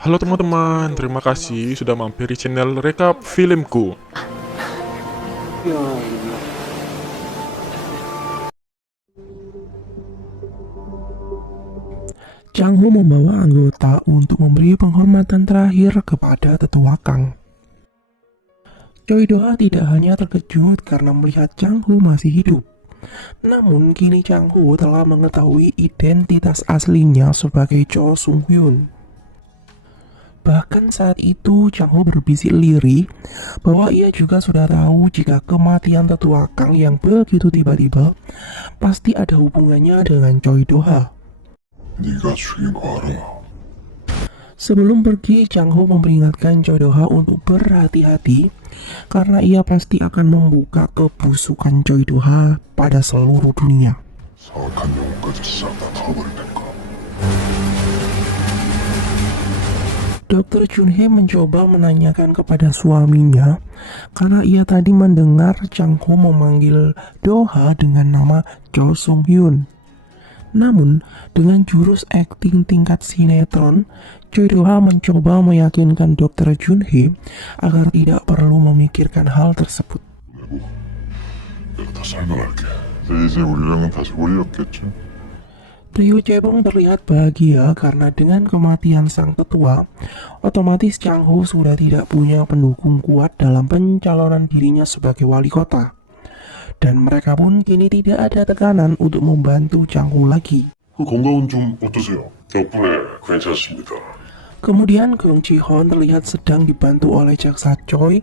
Halo teman-teman, terima kasih sudah mampir di channel Rekap Filmku. Chang Ho membawa anggota untuk memberi penghormatan terakhir kepada tetua Kang. Choi Do-ha tidak hanya terkejut karena melihat Chang Ho masih hidup. Namun kini Chang Ho telah mengetahui identitas aslinya sebagai Cho Sung Hyun. Bahkan saat itu Chang Ho berbisik lirih bahwa ia juga sudah tahu jika kematian tetua Kang yang begitu tiba-tiba pasti ada hubungannya dengan Choi Do-ha. 네가 죽인 거 알아. Sebelum pergi, Chang Ho memperingatkan Choi Do-ha untuk berhati-hati karena ia pasti akan membuka kebusukan Choi Do-ha pada seluruh dunia. 사악한 영혼까지 싹 다 털어버릴 테니까. Dr. Junhee mencoba menanyakan kepada suaminya karena ia tadi mendengar Chang Ho memanggil Do-ha dengan nama Cho Sung Hyun. Namun, dengan jurus akting tingkat sinetron, Choi Do-ha mencoba meyakinkan Dr. Junhee agar tidak perlu memikirkan hal tersebut. 내가 다 설명할게. 근데 이제 우리랑은 다시 우리였겠지? Ryu Cebong terlihat bahagia karena dengan kematian sang tetua, otomatis Chang Ho sudah tidak punya pendukung kuat dalam pencalonan dirinya sebagai wali kota. Dan mereka pun kini tidak ada tekanan untuk membantu Chang Ho lagi. 그 건강은 좀 어떠세요? 덕분에 괜찮습니다. Kemudian Gong Ji-hoon terlihat sedang dibantu oleh jaksa Choi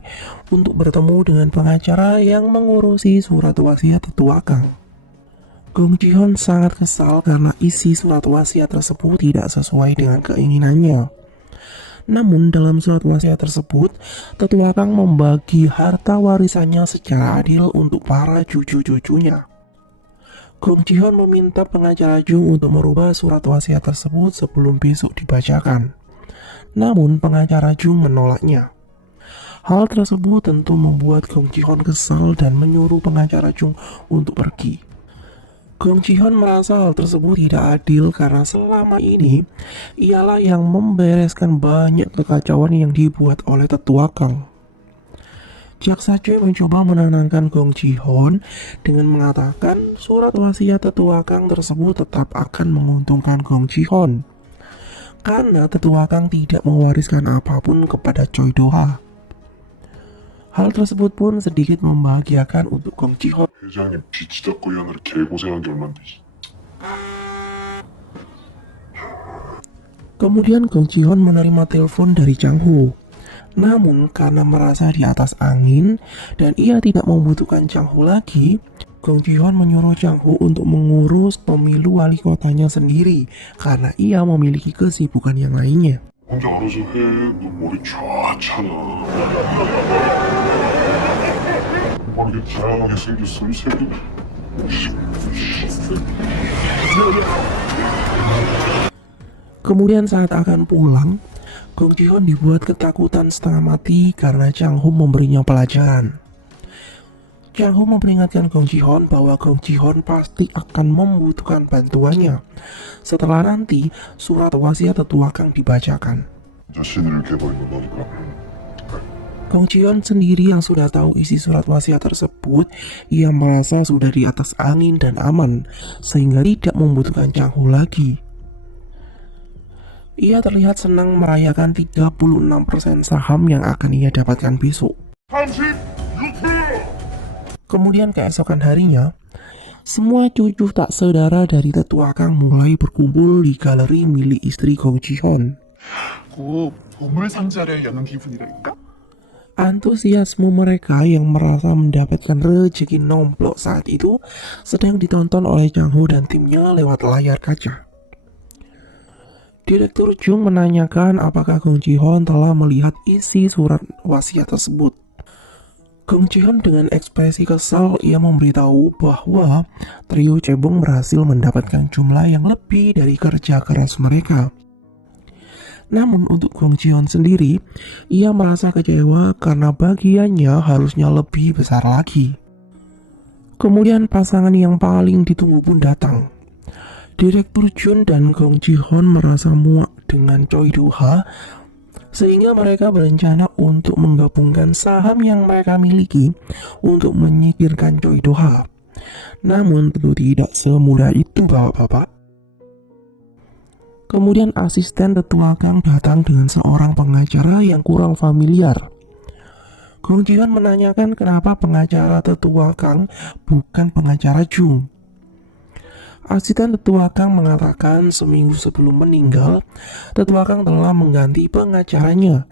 untuk bertemu dengan pengacara yang mengurusi surat wasiat tetua Kang. Gong Ji-hoon sangat kesal karena isi surat wasiat tersebut tidak sesuai dengan keinginannya. Namun dalam surat wasiat tersebut, tetua Kang membagi harta warisannya secara adil untuk para cucu-cucunya. Gong Ji-hoon meminta pengacara Jung untuk merubah surat wasiat tersebut sebelum besok dibacakan. Namun pengacara Jung menolaknya. Hal tersebut tentu membuat Gong Ji-hoon kesal dan menyuruh pengacara Jung untuk pergi. Gong Ji-hoon merasa hal tersebut tidak adil karena selama ini ialah yang membereskan banyak kekacauan yang dibuat oleh tetua Kang. Jaksa Choi mencoba menenangkan Gong Ji-hoon dengan mengatakan surat wasiat tetua Kang tersebut tetap akan menguntungkan Gong Ji-hoon karena tetua Kang tidak mewariskan apapun kepada Choi Do-ha. Hal tersebut pun sedikit membahagiakan untuk Gong Ji-hoon. 회장님 뒤치다꺼 하느라 개고생한 게 얼만데. Kemudian Gong Ji-hoon menerima telepon dari Chang Ho. Namun karena merasa di atas angin dan ia tidak membutuhkan Chang Ho lagi, Gong Ji-hoon menyuruh Chang Ho untuk mengurus pemilu wali kotanya sendiri karena ia memiliki kesibukan yang lainnya. 혼자 알아서 해. 너 머리 좋잖아. 머리가 다양하게 생겼어 이 새끼. Kemudian saat akan pulang, Gong Ji-hoon dibuat ketakutan setengah mati karena Chang Ho memberinya pelajaran. Chang Ho memperingatkan Gong Ji-hoon bahwa Gong Ji-hoon pasti akan membutuhkan bantuannya setelah nanti surat wasiat tetua Kang dibacakan. 자신을 개버리는 너니까. Gong Ji-hoon sendiri yang sudah tahu isi surat wasiat tersebut, ia merasa sudah di atas angin dan aman sehingga tidak membutuhkan Chang Ho lagi. Ia terlihat senang merayakan 36% saham yang akan ia dapatkan besok. 36%! Kemudian keesokan harinya, semua cucu tak saudara dari tetua Kang mulai berkumpul di galeri milik istri Gong Ji-hoon. 고 보물 상자를 여는 기분이랄까? Antusiasme mereka yang merasa mendapatkan rezeki nomplok saat itu sedang ditonton oleh Chang Ho dan timnya lewat layar kaca. Direktur Jung menanyakan apakah Gong Ji-hoon telah melihat isi surat wasiat tersebut. Gong Ji-hoon dengan ekspresi kesal ia memberitahu bahwa trio cebong berhasil mendapatkan jumlah yang lebih dari kerja keras mereka. Namun untuk Gong Ji-hoon sendiri, ia merasa kecewa karena bagiannya harusnya lebih besar lagi. Kemudian pasangan yang paling ditunggu pun datang. Direktur Jun dan Gong Ji-hoon merasa muak dengan Choi Do-ha Sehingga mereka berencana untuk menggabungkan saham yang mereka miliki untuk menyingkirkan Choi Do-ha. Namun tentu tidak semudah itu, bapak-bapak. Kemudian asisten tetua Kang datang dengan seorang pengacara yang kurang familiar. Gong Ji-hyun menanyakan kenapa pengacara tetua Kang bukan pengacara Jung. Asisten tetua Kang mengatakan seminggu sebelum meninggal, tetua Kang telah mengganti pengacaranya.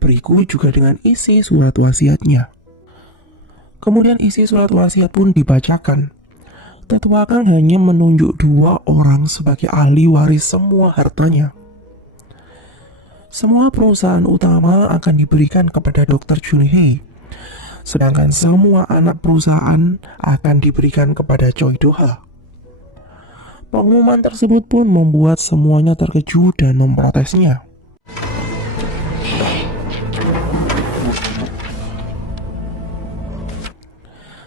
Berikut juga dengan isi surat wasiatnya. Kemudian isi surat wasiat pun dibacakan. Tetua Kang hanya menunjuk 2 orang sebagai ahli waris semua hartanya. Semua perusahaan utama akan diberikan kepada Dr. Junhee, sedangkan semua anak perusahaan akan diberikan kepada Choi Do-ha. Pengumuman tersebut pun membuat semuanya terkejut dan memprotesnya.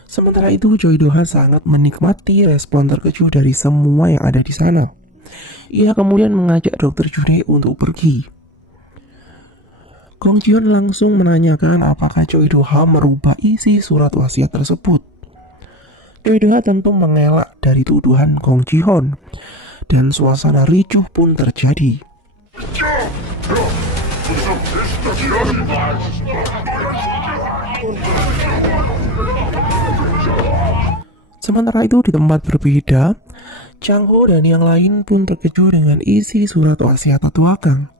Sementara itu, Choi Do-ha sangat menikmati respon terkejut dari semua yang ada di sana. Ia kemudian mengajak Dr. Junhee untuk pergi. Gong Ji-hyun langsung menanyakan apakah Choi Do-ha merubah isi surat wasiat tersebut. Choi Do-ha tentu mengelak dari tuduhan Gong Ji-hyun, dan suasana ricuh pun terjadi. Sementara itu di tempat berbeda, Chang Ho dan yang lain pun terkejut dengan isi surat wasiat tetua Kang.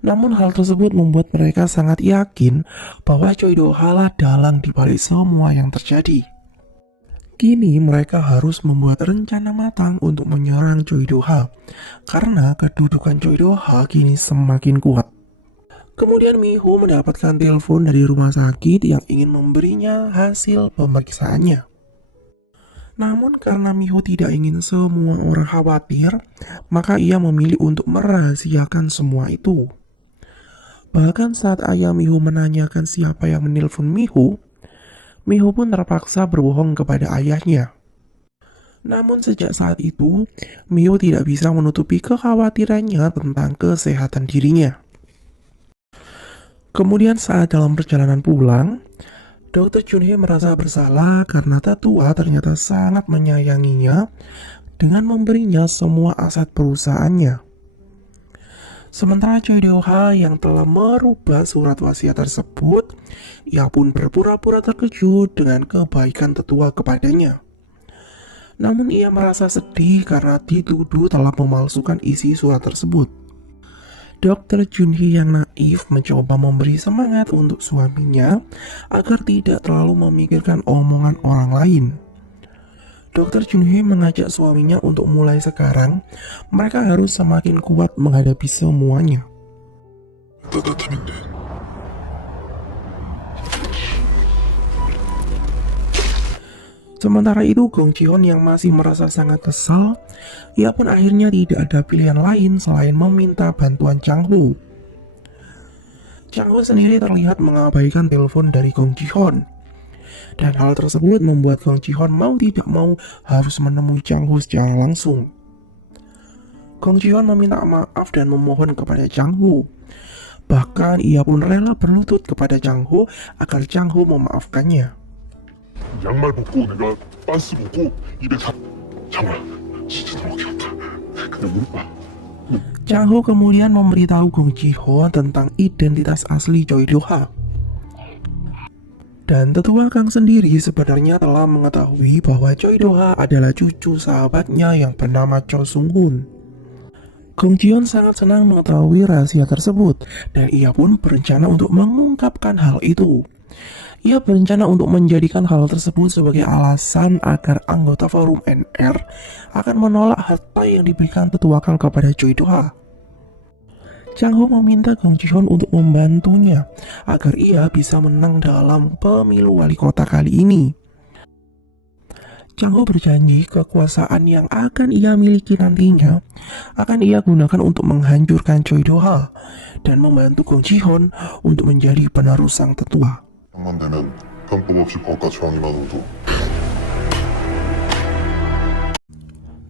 Namun hal tersebut membuat mereka sangat yakin bahwa Choi Do-ha lah dalang dibalik semua yang terjadi. Kini mereka harus membuat rencana matang untuk menyerang Choi Do-ha, karena kedudukan Choi Do-ha kini semakin kuat. Kemudian Mi-ho mendapatkan telepon dari rumah sakit yang ingin memberinya hasil pemeriksaannya. Namun karena Mi-ho tidak ingin semua orang khawatir, maka ia memilih untuk merahasiakan semua itu. Bahkan saat ayah Mi-ho menanyakan siapa yang menelpon Mi-ho, Mi-ho pun terpaksa berbohong kepada ayahnya. Namun sejak saat itu, Mi-ho tidak bisa menutupi kekhawatirannya tentang kesehatan dirinya. Kemudian saat dalam perjalanan pulang, Dr. Junhee merasa bersalah karena tetua ternyata sangat menyayanginya dengan memberinya semua aset perusahaannya. Sementara Choi Do-ha yang telah merubah surat wasiat tersebut, ia pun berpura-pura terkejut dengan kebaikan tetua kepadanya. Namun ia merasa sedih karena dituduh telah memalsukan isi surat tersebut. Dr. Junhee yang naif mencoba memberi semangat untuk suaminya agar tidak terlalu memikirkan omongan orang lain. Dr. Junhee mengajak suaminya untuk mulai sekarang, mereka harus semakin kuat menghadapi semuanya. Sementara itu, Gong Ji-hyun yang masih merasa sangat kesal, ia pun akhirnya tidak ada pilihan lain selain meminta bantuan Chang Ho. Chang Ho sendiri terlihat mengabaikan telepon dari Gong Ji-hyun. Dan hal tersebut membuat Gong Ji-hyun mau tidak mau harus menemui Chang Ho secara langsung. Gong Ji-hyun meminta maaf dan memohon kepada Chang Ho. Bahkan ia pun rela berlutut kepada Chang Ho agar Chang Ho memaafkannya. 양말 벗고 내가 빤스 벗고 입에 다 정말 진짜 너무 귀엽다. 근데 우리 Chang Ho kemudian memberitahu Gong Ji-hyun tentang identitas asli Choi Do-ha. Dan tetua Kang sendiri sebenarnya telah mengetahui bahwa Choi Do-ha adalah cucu sahabatnya yang bernama Cho Sung-hoon. Gong Ji-hyun sangat senang mengetahui rahasia tersebut, dan ia pun berencana untuk mengungkapkan hal itu. Ia berencana untuk menjadikan hal tersebut sebagai alasan agar anggota forum NR akan menolak harta yang diberikan tetua Kang kepada Choi Do-ha. Chang Ho meminta Gong Ji-hyun untuk membantunya agar ia bisa menang dalam pemilu wali kota kali ini. Chang Ho berjanji kekuasaan yang akan ia miliki nantinya akan ia gunakan untuk menghancurkan Choi Do-ha dan membantu Gong Ji-hyun untuk menjadi penerus sang tetua. 형만 되면 편법 없이 법과 저항에만 오도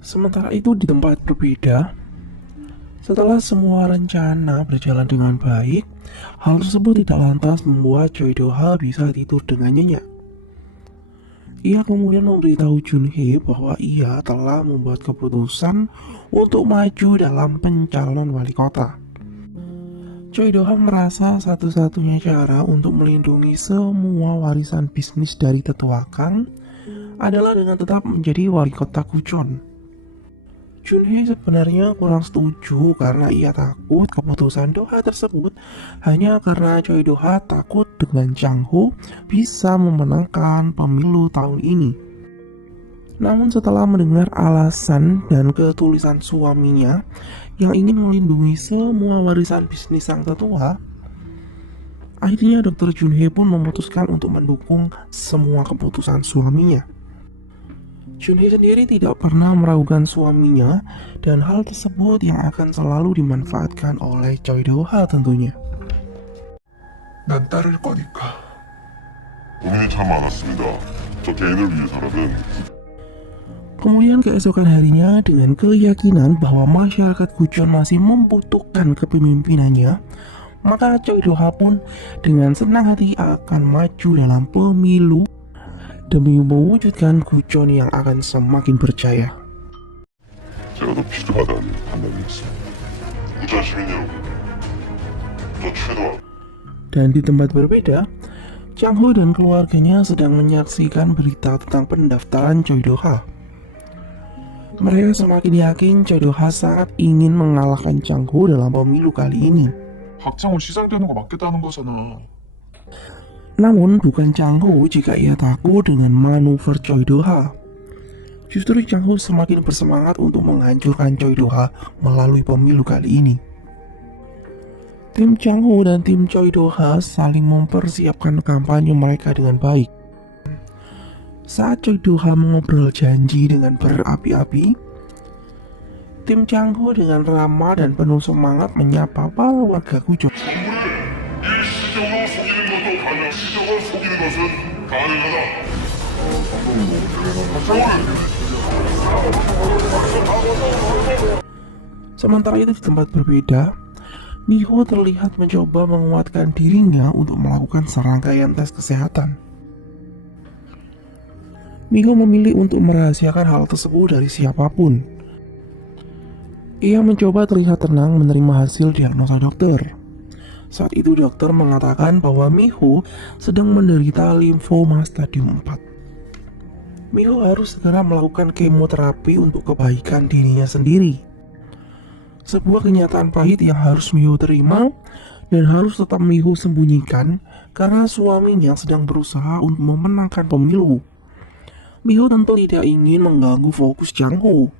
Sementara itu di tempat berbeda, Setelah semua rencana berjalan dengan baik, hal tersebut tidak lantas membuat Choi Do-ha bisa tidur dengan nyenyak. Ia kemudian memberitahu Jun-hee bahwa ia telah membuat keputusan untuk maju dalam pencalonan wali kota. Choi Do-ha merasa satu-satunya cara untuk melindungi semua warisan bisnis dari tetua Kang adalah dengan tetap menjadi wali kota Kucheon. Jun-hee sebenarnya kurang setuju karena ia takut keputusan Do-ha tersebut hanya karena Choi Do-ha takut dengan Chang-ho bisa memenangkan pemilu tahun ini. Namun setelah mendengar alasan dan ketulisan suaminya yang ingin melindungi semua warisan bisnis sang tetua, akhirnya Dr. Jun-hee pun memutuskan untuk mendukung semua keputusan suaminya. Jun-hee sendiri tidak pernah meragukan suaminya dan hal tersebut yang akan selalu dimanfaatkan oleh Choi Do-ha tentunya. 난 따를 거니까. 고민이 참 많았습니다. 저 개인을 위해서라면. Kemudian keesokan harinya dengan keyakinan bahwa masyarakat Kucheon masih membutuhkan kepemimpinannya, maka Choi Do-ha pun dengan senang hati akan maju dalam pemilu demi mewujudkan Kucheon yang akan semakin percaya. 제가 더 필요하다는 판단이었습니다. 부자 시민 여러분, 저 최도하. Dan di tempat berbeda, Chang-ho dan keluarganya sedang menyaksikan berita tentang pendaftaran Choi Do-ha. Mereka semakin yakin Choi Do-ha sangat ingin mengalahkan Chang-ho dalam pemilu kali ini. 박창호 시상되는 거 맞겠다는 거잖아. Namun bukan Chang-ho jika ia takut dengan manuver Choi Do-ha. Justru Chang-ho semakin bersemangat untuk menghancurkan Choi Do-ha melalui pemilu kali ini. Tim Chang-ho dan tim Choi Do-ha saling mempersiapkan kampanye mereka dengan baik. Saat Choi Do-ha mengobrol janji dengan berapi-api, tim Chang-ho dengan ramah dan penuh semangat menyapa para warga Kucheon. 일시적으로 속이는 것도 일시적으로 속이는 것은 가능하다. Sementara itu di tempat berbeda, Miho terlihat mencoba menguatkan dirinya untuk melakukan serangkaian tes kesehatan. Miho memilih untuk merahasiakan hal tersebut dari siapapun. Ia mencoba terlihat tenang menerima hasil diagnosa dokter. Saat itu dokter mengatakan bahwa Miho sedang menderita limfoma stadium 4. Miho harus segera melakukan kemoterapi untuk kebaikan dirinya sendiri. Sebuah kenyataan pahit yang harus Miho terima dan harus tetap Miho sembunyikan karena suaminya sedang berusaha untuk memenangkan pemilu. Miho tentu tidak ingin mengganggu fokus Chang-ho.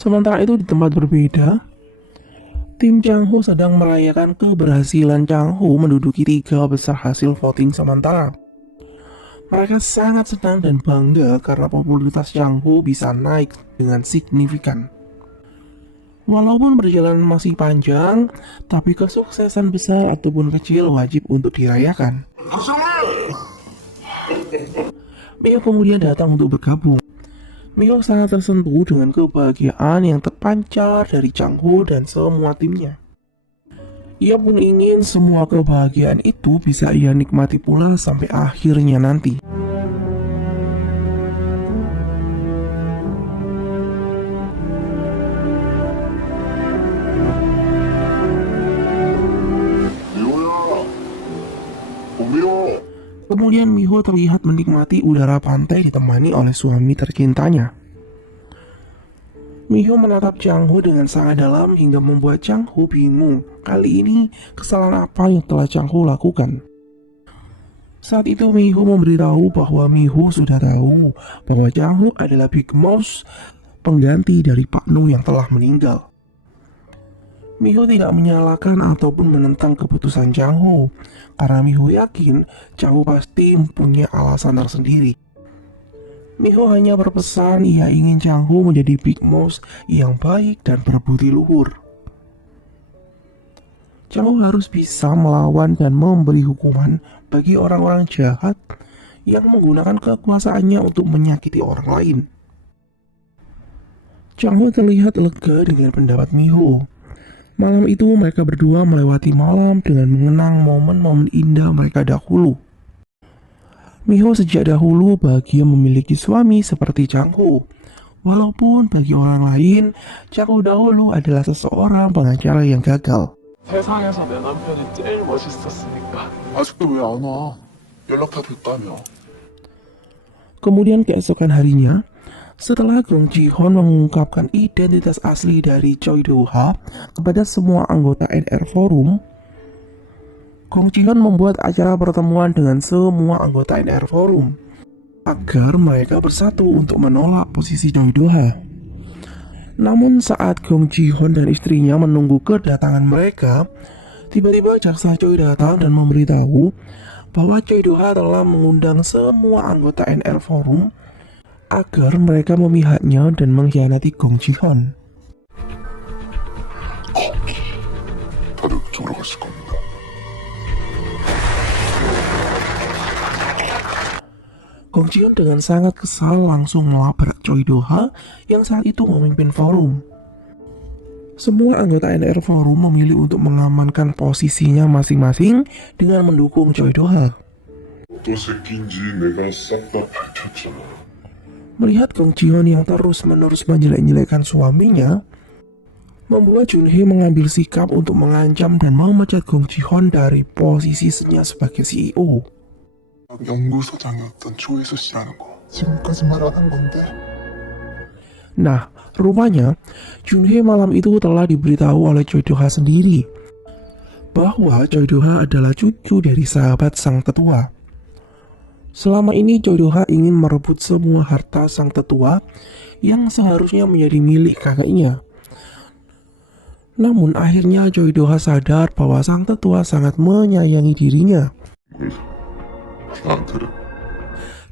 Sementara itu di tempat berbeda, tim Chang-ho sedang merayakan keberhasilan Chang-ho menduduki 3 besar hasil voting sementara. Mereka sangat senang dan bangga karena popularitas Chang-ho bisa naik dengan signifikan. Walaupun perjalanan masih panjang, tapi kesuksesan besar ataupun kecil wajib untuk dirayakan. Miho kemudian datang untuk bergabung. Miho sangat tersentuh dengan kebahagiaan yang terpancar dari Chang-ho dan semua timnya. Ia pun ingin semua kebahagiaan itu bisa ia nikmati pula sampai akhirnya nanti. Kemudian Miho terlihat menikmati udara pantai ditemani oleh suami tercintanya. Miho menatap Chang-ho dengan sangat dalam hingga membuat Chang-ho bingung. Kali ini kesalahan apa yang telah Chang-ho lakukan? Saat itu Miho memberitahu bahwa Miho sudah tahu bahwa Chang-ho adalah Big Mouse, pengganti dari Pak Nu yang telah meninggal. Miho tidak menyalahkan ataupun menentang keputusan Chang-ho, karena Miho yakin Chang-ho pasti mempunyai alasan tersendiri. Miho hanya berpesan ia ingin Chang-ho menjadi Big Mouse yang baik dan berbudi luhur. Chang-ho harus bisa melawan dan memberi hukuman bagi orang-orang jahat yang menggunakan kekuasaannya untuk menyakiti orang lain. Chang-ho terlihat lega dengan pendapat Miho. Malam itu mereka berdua melewati malam dengan mengenang momen-momen indah mereka dahulu. Miho sejak dahulu bahagia memiliki suami seperti Chang-ho. Walaupun bagi orang lain, Chang-ho dahulu adalah seseorang pengacara yang gagal. 세상에서 내 남편이 제일 멋있었으니까. 아직도 왜 안 와? 연락 다 됐다며. Kemudian keesokan harinya, setelah Gong Ji-hoon mengungkapkan identitas asli dari Choi Do-ha kepada semua anggota NR Forum, Gong Ji-hoon membuat acara pertemuan dengan semua anggota NR Forum agar mereka bersatu untuk menolak posisi Choi Do-ha. Namun saat Gong Ji-hoon dan istrinya menunggu kedatangan mereka, tiba-tiba jaksa Choi datang dan memberitahu bahwa Choi Do-ha telah mengundang semua anggota NR Forum agar mereka memihaknya dan mengkhianati Gong Ji-hoon. 다들 그쪽으로 갔을 겁니다. Gong Ji-hoon dengan sangat kesal langsung melabrak Choi Do-ha yang saat itu memimpin forum. Semua anggota NR Forum memilih untuk mengamankan posisinya masing-masing dengan mendukung Choi Do-ha. 어떤 새끼인지 내가 싹 다 밝혔잖아. Melihat Gong Ji-hoon yang terus-menerus menjelek-jelekkan suaminya, membuat Junhee mengambil sikap untuk mengancam dan memecat Gong Ji-hoon dari posisinya sebagai CEO. 연구소장이었던 조혜수 씨라는 거 지금까지 말 안 한 건데. Nah, rupanya Junhee malam itu telah diberitahu oleh Choi Do-ha sendiri bahwa Choi Do-ha adalah cucu dari sahabat sang tetua. Selama ini Choi Do-ha ingin merebut semua harta sang tetua yang seharusnya menjadi milik kakaknya. Namun akhirnya Choi Do-ha sadar bahwa sang tetua sangat menyayangi dirinya. 나한테는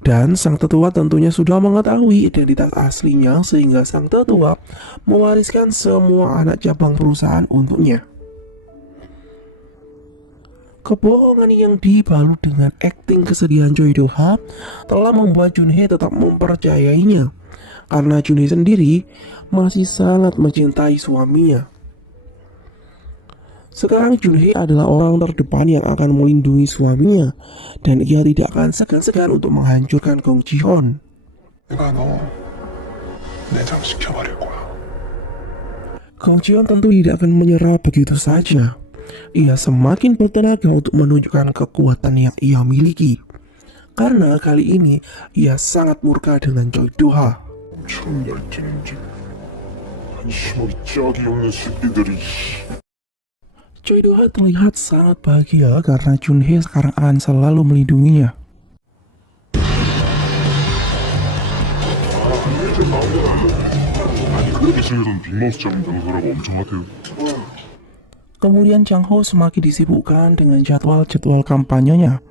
Dan sang tetua tentunya sudah mengetahui identitas aslinya sehingga sang tetua mewariskan semua anak cabang perusahaan untuknya. Kebohongan yang dibalut dengan akting kesedihan Choi Do-ha telah membuat Junhee tetap mempercayainya karena Junhee sendiri masih sangat mencintai suaminya. Sekarang Junhee adalah orang terdepan yang akan melindungi suaminya dan ia tidak akan segan-segan untuk menghancurkan Gong Ji-hoon. 내가 너 내장시켜버릴 거야. Gong Ji-hoon tentu tidak akan menyerah begitu saja. Ia semakin bertenaga untuk menunjukkan kekuatan yang ia miliki. Karena kali ini ia sangat murka dengan Choi Do-ha. 엄청 날뛰는지 한심하게 짝이 없는 새끼들이. Choi Do-ha terlihat sangat bahagia karena Junhee sekarang akan selalu melindunginya. 그렇게 생겨선 빅마우스 잡는다는 거라고 엄청 하대요. Kemudian Chang-ho semakin disibukkan dengan jadwal-jadwal kampanyenya.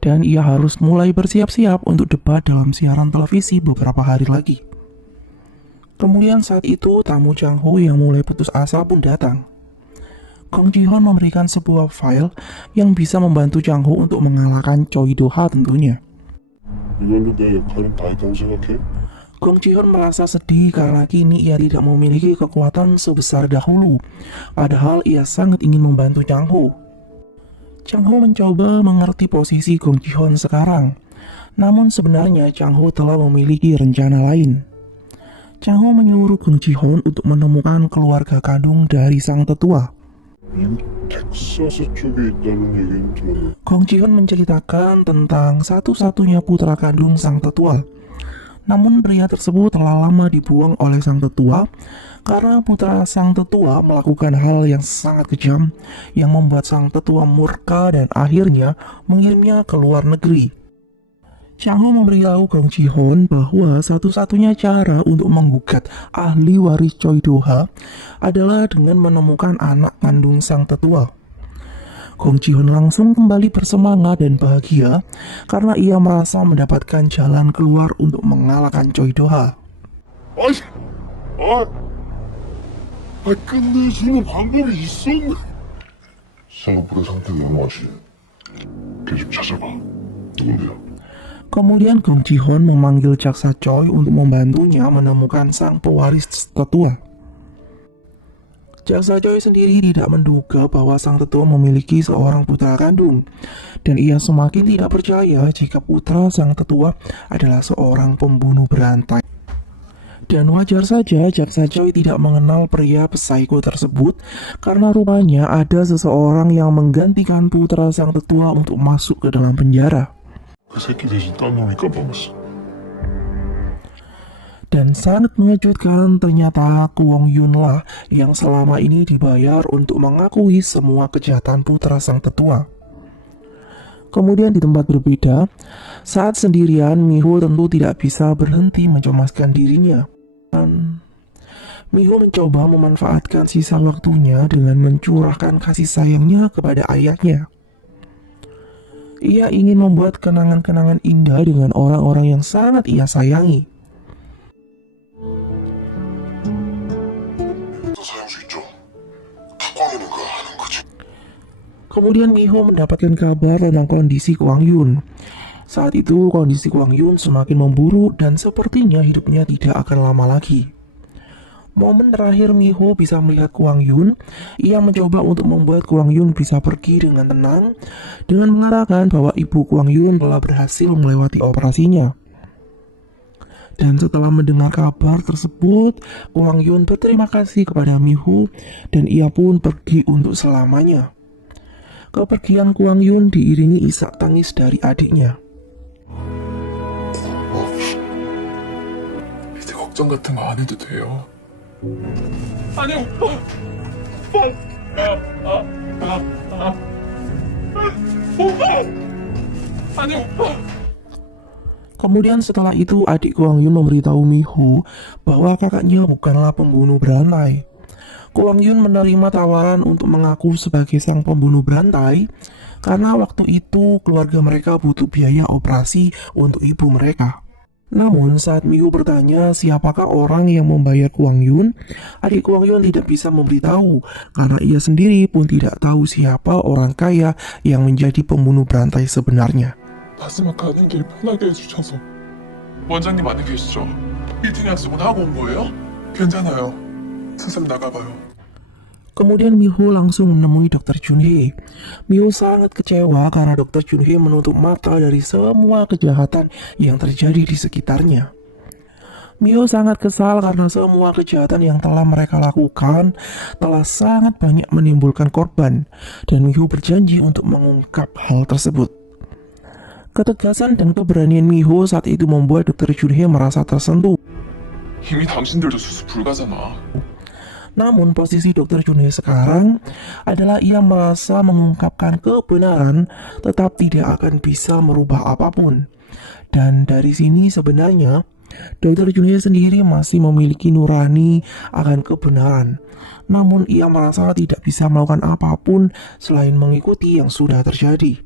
Dan ia harus mulai bersiap-siap untuk debat dalam siaran televisi beberapa hari lagi. Kemudian saat itu tamu Chang-ho yang mulai putus asa pun datang. Gong Ji-hoon memberikan sebuah file yang bisa membantu Chang-ho untuk mengalahkan Choi Do-ha tentunya. 이걸로 내 역할은 다 했다고 생각해? Gong Ji-hoon merasa sedih karena kini ia tidak memiliki kekuatan sebesar dahulu. Padahal ia sangat ingin membantu Chang-ho. Chang-ho mencoba mengerti posisi Gong Ji-hoon sekarang. Namun sebenarnya Chang-ho telah memiliki rencana lain. Chang-ho menyuruh Gong Ji-hoon untuk menemukan keluarga kandung dari sang tetua. 미국 텍사스 쪽에 있다는 얘기는 들었네. Gong Ji-hoon menceritakan tentang satu-satunya putra kandung sang tetua. Namun pria tersebut telah lama dibuang oleh sang tetua karena putra sang tetua melakukan hal yang sangat kejam yang membuat sang tetua murka dan akhirnya mengirimnya ke luar negeri. Chang-ho memberitahu Gong Ji-hoon bahwa satu-satunya cara untuk menggugat ahli waris Choi Do-ha adalah dengan menemukan anak kandung sang tetua. Gong Ji-hoon langsung kembali bersemangat dan bahagia karena ia merasa mendapatkan jalan keluar untuk mengalahkan Choi Do-ha. 끝내주는 방법이 있었네. 생각보다 상태가 영하시. 걔 좀 찾아봐. 누군데요? Kemudian Gong Ji-hoon memanggil jaksa Choi untuk membantunya menemukan sang pewaris tetua. Jaksa Choi sendiri tidak menduga bahwa sang tetua memiliki seorang putra kandung, dan ia semakin tidak percaya jika putra sang tetua adalah seorang pembunuh berantai. Dan wajar saja Jaksa Choi tidak mengenal pria psiko tersebut, karena rupanya ada seseorang yang menggantikan putra sang tetua untuk masuk ke dalam penjara. 그 새끼 대신 딴 놈이 까먹었어. Dan sangat mengejutkan, ternyata Kwon Yun lah yang selama ini dibayar untuk mengakui semua kejahatan putra sang tetua. Kemudian di tempat berbeda, saat sendirian, Miho tentu tidak bisa berhenti mencemaskan dirinya. Dan Miho mencoba memanfaatkan sisa waktunya dengan mencurahkan kasih sayangnya kepada ayahnya. Ia ingin membuat kenangan-kenangan indah dengan orang-orang yang sangat ia sayangi. Kemudian Miho mendapatkan kabar tentang kondisi Kwang Yun. Saat itu kondisi Kwang Yun semakin memburuk dan sepertinya hidupnya tidak akan lama lagi. Momen terakhir Miho bisa melihat Kwang Yun, ia mencoba untuk membuat Kwang Yun bisa pergi dengan tenang dengan mengatakan bahwa ibu Kwang Yun telah berhasil melewati operasinya. Dan setelah mendengar kabar tersebut, Kwang Yun berterima kasih kepada Miho dan ia pun pergi untuk selamanya. Kepergian Kwang Yun diiringi isak tangis dari adiknya. 이제 걱정 같은 거 안 해도 돼요. 아니 오빠. 오빠. 아니 오빠. Kemudian setelah itu adik Kwang Yun memberitahu Miho bahwa kakaknya bukanlah pembunuh berantai. Kwang Yun menerima tawaran untuk mengaku sebagai sang pembunuh berantai karena waktu itu keluarga mereka butuh biaya operasi untuk ibu mereka. Namun saat Miho bertanya siapakah orang yang membayar Kwang Yun, adik Kwang Yun tidak bisa memberitahu karena ia sendiri pun tidak tahu siapa orang kaya yang menjadi pembunuh berantai sebenarnya. 마지막 가는 길 편하게 해주셔서 원장님 안에 계시죠? 미팅 약속은 하고 온 거예요? 괜찮아요. 선생님 나가봐요. Kemudian Miho langsung menemui Dr. Junhee. Miho sangat kecewa karena Dr. Junhee menutup mata dari semua kejahatan yang terjadi di sekitarnya. Miho sangat kesal karena semua kejahatan yang telah mereka lakukan telah sangat banyak menimbulkan korban, dan Miho berjanji untuk mengungkap hal tersebut. Ketegasan dan keberanian Miho saat itu membuat Dr. Junhee merasa tersentuh. 이미 당신들도 수습 불가잖아. Namun posisi Dr. Junhee sekarang adalah ia merasa mengungkapkan kebenaran tetap tidak akan bisa merubah apapun. Dan dari sini sebenarnya Dr. Junhee sendiri masih memiliki nurani akan kebenaran. Namun ia merasa tidak bisa melakukan apapun selain mengikuti yang sudah terjadi.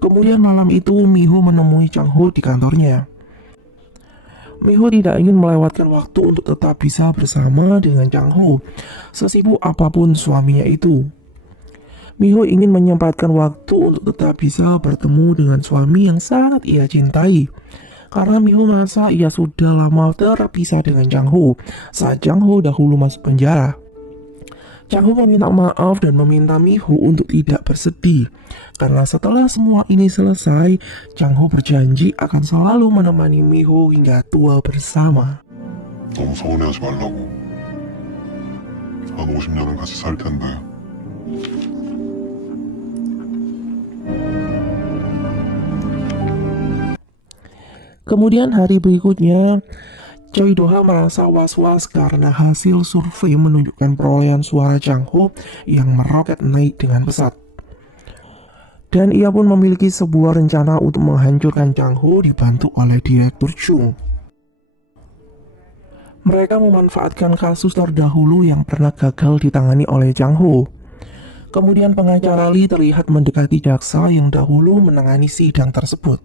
Kemudian malam itu Miho menemui Chang Ho di kantornya. Miho tidak ingin melewatkan waktu untuk tetap bisa bersama dengan Chang Ho, sesibuk apapun suaminya itu. Miho ingin menyempatkan waktu untuk tetap bisa bertemu dengan suami yang sangat ia cintai. Karena Miho merasa ia sudah lama terpisah dengan Chang Ho saat Chang Ho dahulu masuk penjara. Chang Ho meminta maaf dan meminta Miho untuk tidak bersedih. Karena setelah semua ini selesai, Chang Ho berjanji akan selalu menemani Miho hingga tua bersama. 너무 서운해하지 말라고. 한 50년은 같이 살 텐데. Kemudian hari berikutnya, Choi Do-ha merasa was-was karena hasil survei menunjukkan perolehan suara Chang Ho yang meroket naik dengan pesat. Dan ia pun memiliki sebuah rencana untuk menghancurkan Chang Ho dibantu oleh Direktur Chung. Mereka memanfaatkan kasus terdahulu yang pernah gagal ditangani oleh Chang Ho. Kemudian pengacara Lee terlihat mendekati jaksa yang dahulu menangani sidang tersebut.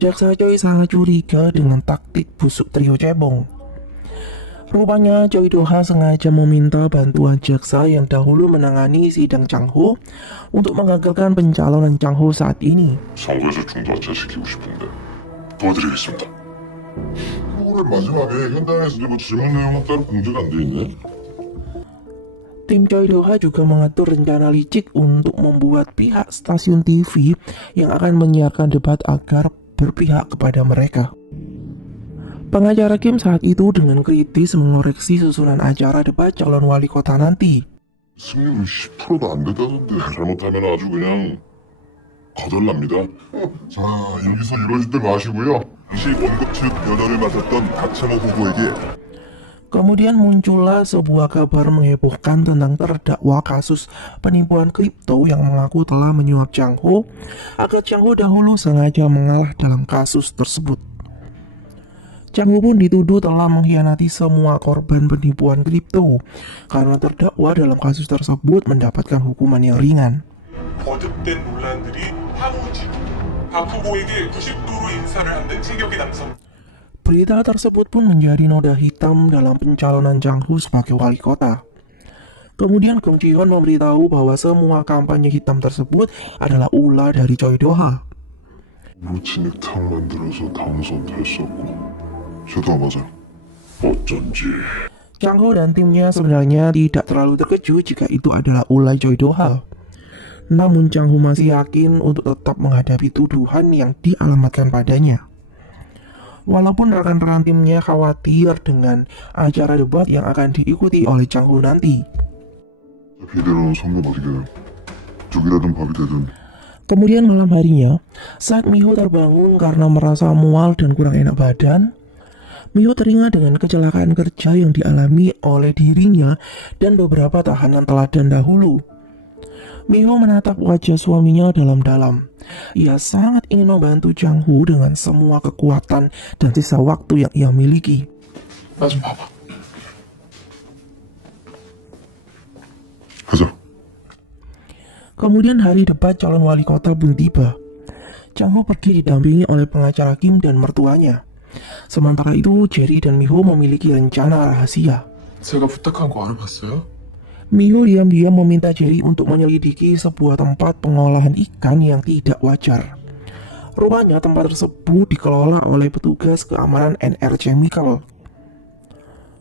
Jaksa Choi sangat curiga dengan taktik busuk trio cebong. Rupanya Choi Do-ha sengaja meminta bantuan jaksa yang dahulu menangani sidang Chang Ho untuk menggagalkan pencalonan Chang Ho saat ini. 사무에서 중도화차 시키고 싶은데 도와드리겠습니다. 프로그램 마지막에 현장에서 이거 질문 내용은 따로 공개가 안 돼 있네. Tim Choi Do-ha juga mengatur rencana licik untuk membuat pihak stasiun TV yang akan menyiarkan debat agar berpihak kepada mereka. Pengacara Kim saat itu dengan kritis mengoreksi susunan acara debat calon wali kota nanti. 승률은 10%도 안 된다던데 잘못하면 아주 그냥 거덜납니다. 자, 여기서 이러지들 마시고요. 당시 원고 측 여당을 맡았던 박찬호 후보에게 Kemudian muncullah sebuah kabar menghebohkan tentang terdakwa kasus penipuan kripto yang mengaku telah menyuap Chang Ho agar Chang Ho dahulu sengaja mengalah dalam kasus tersebut. Chang Ho pun dituduh telah mengkhianati semua korban penipuan kripto karena terdakwa dalam kasus tersebut mendapatkan hukuman yang ringan. 거듭된 논란들이 황우진, 박 후보에게 90도로 인사를 하는 체격의 남성. Berita tersebut pun menjadi noda hitam dalam pencalonan Chang Ho sebagai wali kota. Kemudian Gong Ji-hoon memberitahu bahwa semua kampanye hitam tersebut adalah ulah dari Choi Do-ha. 무진액탕 만들어서 당선될 수 없고 저도 맞아. 어쩐지 Chang Ho dan timnya sebenarnya tidak terlalu terkejut jika itu adalah ulah Choi Do-ha. Namun Chang Ho masih yakin untuk tetap menghadapi tuduhan yang dialamatkan padanya. Walaupun rekan-rekan timnya khawatir dengan acara debat yang akan diikuti oleh Chang Ho nanti. 이대로는 성공 어디게 죽이라든 밥이 되든 Kemudian malam harinya, saat Miho terbangun karena merasa mual dan kurang enak badan, Miho teringat dengan kecelakaan kerja yang dialami oleh dirinya dan beberapa tahanan teladan dahulu. Miho menatap wajah suaminya dalam-dalam. Ia sangat ingin membantu Chang Ho dengan semua kekuatan dan sisa waktu yang ia miliki. 나 좀 봐봐. 가자. Kemudian hari debat calon wali kota pun tiba. Chang Ho pergi didampingi oleh pengacara Kim dan mertuanya. Sementara itu, Jerry dan Miho memiliki rencana rahasia. 제가 부탁한 거 알아봤어요? Miho diam-diam meminta Jerry untuk menyelidiki sebuah tempat pengolahan ikan yang tidak wajar. Rupanya tempat tersebut dikelola oleh petugas keamanan NR Chemical.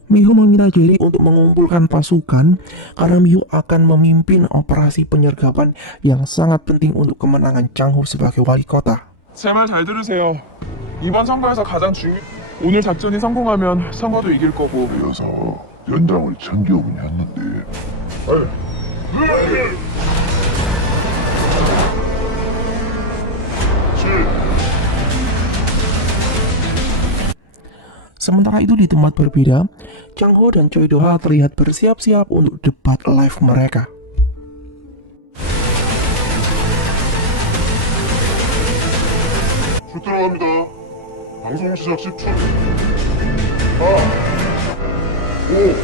Miho meminta Jerry untuk mengumpulkan pasukan karena Miho akan memimpin operasi penyergapan yang sangat penting untuk kemenangan Chang Ho sebagai wali kota. 제 말 잘 들으세요. 이번 선거에서 가장 오늘 작전이 성공하면 선거도 이길 거고. 그래서 연장을 챙겨오긴 했는데 Sementara itu di tempat berbeda, Chang Ho dan Choi Do-ha terlihat bersiap-siap untuk debat live mereka. 슛 들어갑니다. 방송 시작 10초. 4, 5,